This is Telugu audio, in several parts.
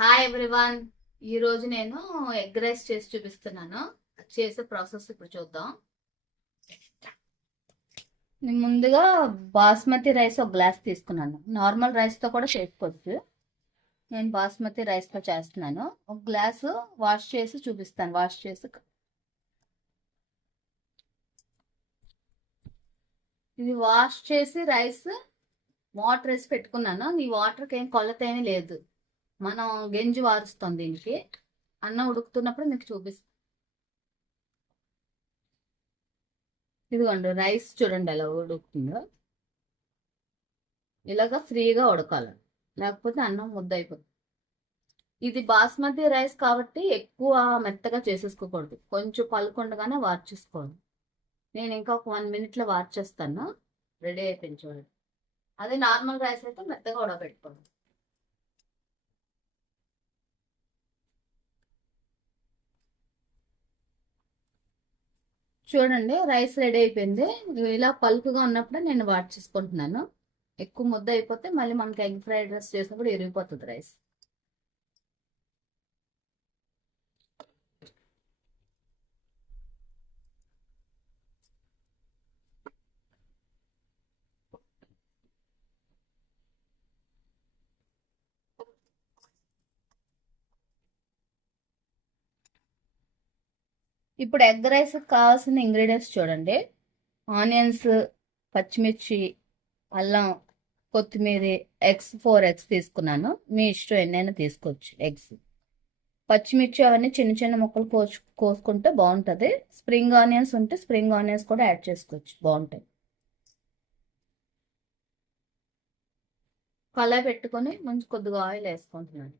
Hi everyone. ఈ రోజు నేను ఎగ్ రైస్ చేసి చూపిస్తున్నాను. చేసే ప్రాసెస్ ఇప్పుడు చూద్దాం. నేను ముందుగా బాస్మతి రైస్ ఒక గ్లాస్ తీసుకున్నాను. నార్మల్ రైస్ తో కూడా చేసుకోవచ్చు. నేను బాస్మతి రైస్ తో చేస్తున్నాను. ఒక గ్లాసు వాష్ చేసి చూపిస్తాను. ఇది వాష్ చేసి రైస్ వాటర్ వేసి పెట్టుకున్నాను. ఈ వాటర్కి ఏం కొలత ఏమీ లేదు. మనం గెంజి వారుస్తాం దీనికి. అన్నం ఉడుకుతున్నప్పుడు మీకు చూపిస్తాను. ఇదిగోండి రైస్ చూడండి ఎలా ఉడుకుతుందో. ఇలాగా ఫ్రీగా ఉడకాలి, లేకపోతే అన్నం ముద్ద అయిపోతుంది. ఇది బాస్మతి రైస్ కాబట్టి ఎక్కువ మెత్తగా చేసేసుకోకూడదు, కొంచెం పలుకుండగానే వార్చేసుకోవాలి. నేను ఇంకా ఒక 1 minute లో వార్చేస్తాను. రెడీ అయిపోయింది చూడండి. అదే నార్మల్ రైస్ అయితే మెత్తగా ఉడకబెట్టుకోవాలి. చూడండి రైస్ రెడీ అయిపోయింది. ఇలా పలుకుగా ఉన్నప్పుడే నేను వార్చేసుకుంటున్నాను. ఎక్కువ ముద్ద అయిపోతే మళ్ళీ మనకి ఎగ్ ఫ్రైడ్ రైస్ చేసినప్పుడు ఇరిగిపోతుంది రైస్. ఇప్పుడు ఎగ్ రైస్ కావాల్సిన ఇంగ్రీడియంట్స్ చూడండి. ఆనియన్స్, పచ్చిమిర్చి, అల్లం, కొత్తిమీర, ఎగ్స్ 4 eggs తీసుకున్నాను. మీ ఇష్టం ఎన్నైనా తీసుకోవచ్చు. ఎగ్స్, పచ్చిమిర్చి అవన్నీ చిన్న చిన్న ముక్కలు కోసుకుంటే బాగుంటుంది. స్ప్రింగ్ ఆనియన్స్ ఉంటే స్ప్రింగ్ ఆనియన్స్ కూడా యాడ్ చేసుకోవచ్చు, బాగుంటాయి. కళాయి పెట్టుకొని మంచి కొద్దిగా ఆయిల్ వేసుకుంటున్నాను.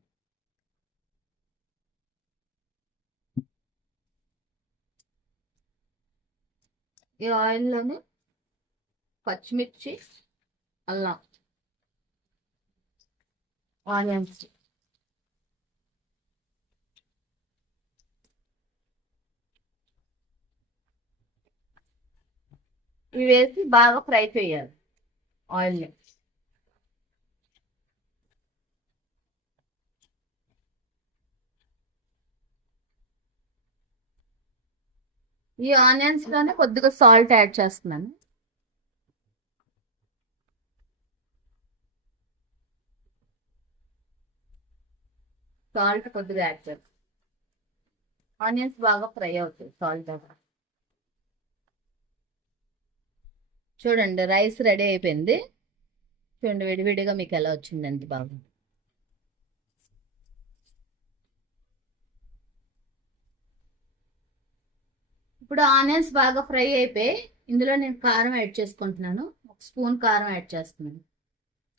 ఈ ఆయిల్లోనే పచ్చిమిర్చి, అల్లం, ఆనియన్స్ ఇవి వేసి బాగా ఫ్రై చేయాలి ఆయిల్. ఈ ఆనియన్స్ లోనే కొద్దిగా సాల్ట్ యాడ్ చేస్తున్నాను. సాల్ట్ కొద్దిగా యాడ్ చేస్తాను. ఆనియన్స్ బాగా ఫ్రై అవుతాయి సాల్ట్ దగ్గర. చూడండి రైస్ రెడీ అయిపోయింది. చూడండి విడివిడిగా మీకు ఎలా వచ్చింది, ఎంత బాగా. ఇప్పుడు ఆనియన్స్ బాగా ఫ్రై అయిపోయి ఇందులో నేను కారం యాడ్ చేసుకుంటున్నాను. 1 స్పూన్ కారం యాడ్ చేస్తున్నాను.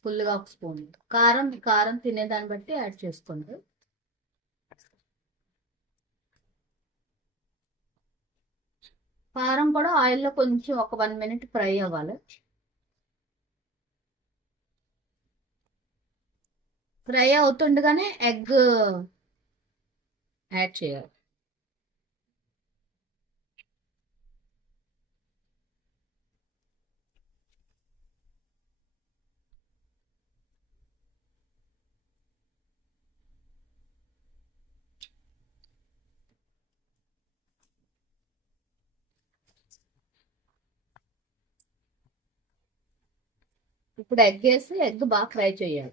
ఫుల్గా 1 స్పూన్ కారం. మీ కారం తినేదాన్ని బట్టి యాడ్ చేసుకోండి. కారం కూడా ఆయిల్లో కొంచెం ఒక 1 minute ఫ్రై అవ్వాలి. ఫ్రై అవుతుండగానే ఎగ్ యాడ్ చేయాలి. ఇప్పుడు ఎగ్ వేసి ఎగ్ బాగా ఫ్రై చేయాలి.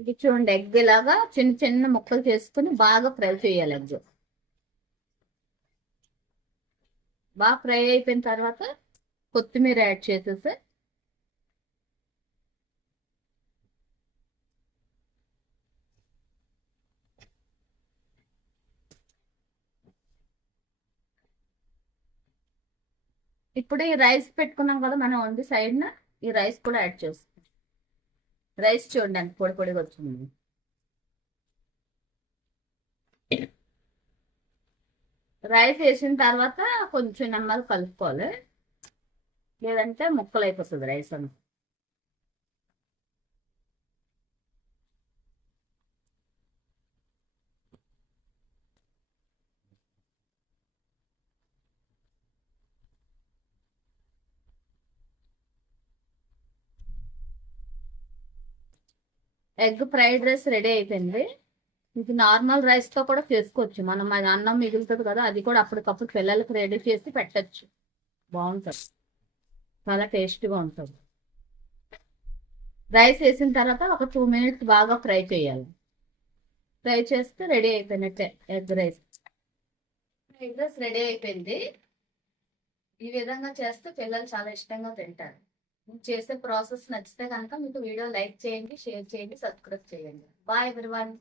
ఇది చూడండి ఎగ్ లాగా చిన్న చిన్న ముక్కలు చేసుకుని బాగా ఫ్రై చేయాలి. ఎగ్ బాగా ఫ్రై అయిపోయిన తర్వాత కొత్తిమీర యాడ్ చేసేసి ఇప్పుడు ఈ రైస్ పెట్టుకున్నాం కదా మనం వండి సైడ్న, ఈ రైస్ కూడా యాడ్ చేస్తాం. రైస్ చూడండి ఎంత పొడి పొడిగా వచ్చింది. రైస్ వేసిన తర్వాత కొంచెం నెమ్మది కలుపుకోవాలి, లేదంటే ముక్కలు అయిపోతుంది రైస్ అంతా. ఎగ్ ఫ్రైడ్ రైస్ రెడీ అయిపోయింది. ఇది నార్మల్ రైస్ తో కూడా చేసుకోవచ్చు. మనం అది అన్నం మిగులుతుంది కదా, అది కూడా అప్పటికప్పుడు పిల్లలకి రెడీ చేసి పెట్టచ్చు. బాగుంటుంది, చాలా టేస్టీగా ఉంటుంది. రైస్ వేసిన తర్వాత ఒక 2 మినిట్స్ బాగా ఫ్రై చేయాలి. ఫ్రై చేస్తే రెడీ అయిపోయినట్టే egg rice. Egg rice ready అయిపోయింది. ఈ విధంగా చేస్తే పిల్లలు చాలా ఇష్టంగా తింటారు. మీరు చేసే ప్రాసెస్ నచ్చితే కనుక మీకు వీడియో లైక్ చేయండి, షేర్ చేయండి, సబ్స్క్రైబ్ చేయండి. Bye everyone.